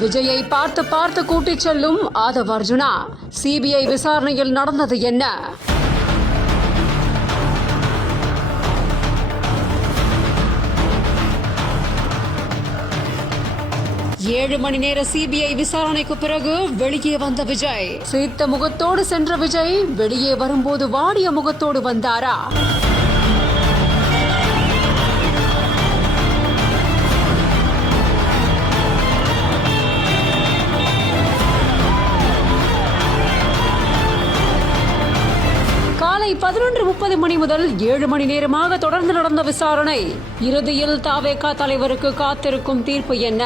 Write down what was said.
விஜயை பார்த்து பார்த்து கூட்டிச் செல்லும் ஆதவ் அர்ஜுனா. சிபிஐ விசாரணையில் நடந்தது என்ன? 7 மணி நேர சிபிஐ விசாரணைக்கு பிறகு வெளியே வந்த விஜய். சிரித்த முகத்தோடு சென்ற விஜய் வெளியே வரும்போது வாடிய முகத்தோடு வந்தாரா? காலை 11:30 மணி முதல் 7 மணி நேரமாக தொடர்ந்து நடந்த விசாரணை. இறுதியில் தவேகா தலைவருக்கு காத்திருக்கும் தீர்ப்பு என்ன?